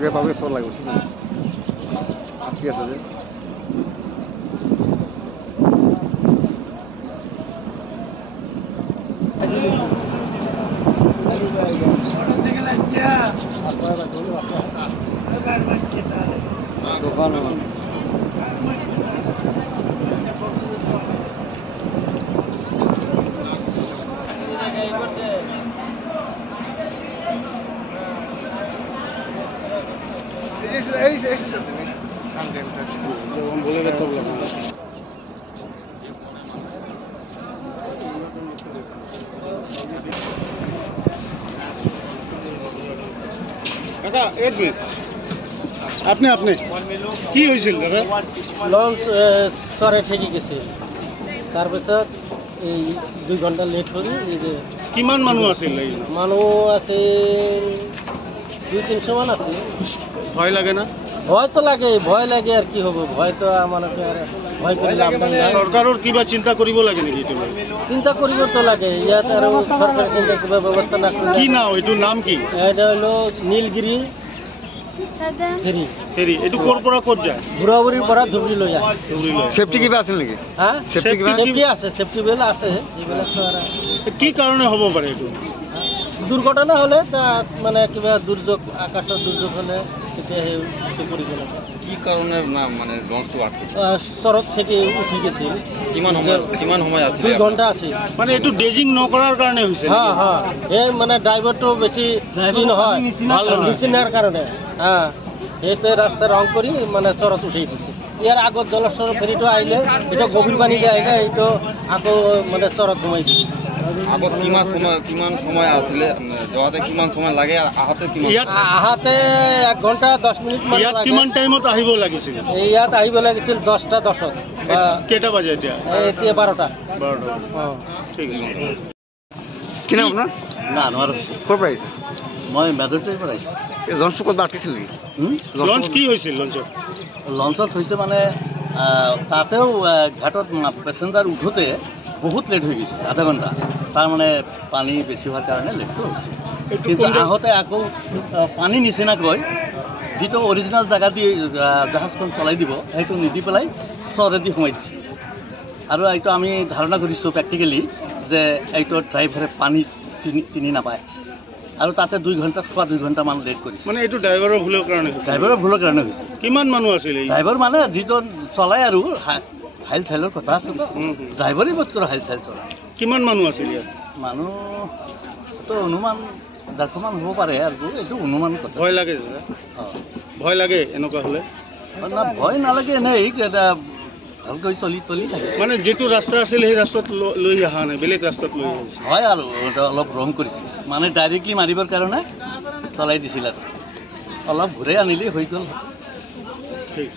আগে পাবে সর লাগে বুঝছেন ঠিক আছে যে দোকান কাকা এক মিনিট আপনি আপনি কি হয়েছিল দাদা লঞ্চ চরে ঠেকি গেছে তাৰপিছত এই 2 ঘণ্টা লেট হলি এই যে কিমান মানুহ আছিল মানুহ আছে 200-300 মান আছে ভয় লাগে না ভয় লাগে আর কি হ'ব ভয় তো আমাকে আর ভয় কৰি লাভ নাই সৰকাৰেৰ কিবা চিন্তা কৰিব লাগে নেকি তুমি চিন্তা কৰিব তো লাগে ইয়াত আৰ সৰকাৰ চিন্তা কিবা ব্যবস্থা না কৰিলে কি নাম এটো নাম কি এটা হলো নীলগিৰি ফেৰি ফেৰি এটো কোৰ পৰা ক'ত যায় ঘুৰাবুৰিৰ পৰা ধুবুৰী লৈ যায় সেফটি কিবা আছিল নেকি হ্যাঁ সেফটি কিবা সেফটি আছে সেফটি বেল আছে এইবিলাক তো আর কি কারণে হ'ব পাৰে এটো দুর্ঘটনা হলে তা মানে কিবা দুর্যোগ আকাশের দুর্যোগ হলে সেটা হেতু করে গেল কি কারণে না মানে লঞ্চটো আটকে সড়ক থেকে উঠে গেছিল কিমান সময় আছে 2 ঘন্টা আছে মানে এটো ডেজিং নকৰাৰ কাৰণে হৈছে হ্যাঁ হ্যাঁ এই মানে ড্ৰাইভাৰটো বেশি ই নহয় মেশিনাৰ কাৰণে হ্যাঁ এইতে ৰাস্তা ৰং কৰি মানে চৰত উঠে দিছে ইয়াৰ আগত জলস্তৰ ফেৰিটো আইলে এটা গভীৰ পানী যায় না এইটো আকৌ মানে চৰত ঘুমাই দিছে আগত কিমান সময় আসলে যাওয়াতে কিমান সময় লাগে আর আহাতে 1 ঘন্টা 10 মিনিট মান ইয়াত কিমান টাইমত আহিব লাগিছিল ইয়াত আহিব লাগিছিল 10টা 10ত কেটা বাজে এতিয়া 12টা হ্যাঁ ঠিক আছে কি নাম আপনার না আনোয়ার হোসেন কোন প্রাইস মই মেদৰটোৰ পৰা আহিছোঁ লঞ্চটো ক'ত আটকিছিল নেকি লঞ্চ কি হৈছিল লঞ্চত হৈছে মানে তাতেও ঘাটত পেছেঞ্জাৰ উঠোতে বহুত লেট হৈ গৈছে আধা ঘণ্টা তাৰ মানে পানী বেছি হোৱাৰ কাৰণে লেটটো হৈছে কিন্তু আহোঁতে আকৌ পানী নিচিনাকৈ যিটো অৰিজিনেল জেগা দি জাহাজখন চলাই দিব সেইটো নিদি পেলাই চৰেদি সোমাই দিছে আৰু এইটো আমি ধাৰণা কৰিছোঁ প্ৰেক্টিকেলি যে এইটো ড্ৰাইভাৰে পানী চিনি নাপায় আৰু তাতে 2 ঘণ্টা 2 ঘণ্টামান লেট কৰিছে মানে এইটো ড্ৰাইভাৰৰ ভুলৰ কাৰণে হৈছে কিমান মানুহ আছিল ড্ৰাইভাৰ মানে যিটো চলাই আৰু হাইল চাইলৰ কথা আছে তো ড্ৰাইভাৰে বোধ কৰে হাইল চাইল চলা কিমান মানুহ আছিল ইয়াত মানুহ তো অনুমান 100 মান হ'ব পাৰে আৰু এইটো অনুমান কথা ভয় লাগে এনেকুৱা হ'লে না ভয় নালাগে এনেই এটা ভালকৈ চলি থাকে মানে যেটো ৰাস্তা আছিল সেই ৰাস্তাত লৈ অহা নাই বেলেগ ৰাস্তাত লৈ আহিছে হয় আৰু অলপ ৰং কৰিছে মানে ডাইৰেক্টলি মাৰিবৰ কাৰণে চলাই দিছিল আৰু অলপ ঘূৰাই আনিলে হৈ গ'ল ঠিক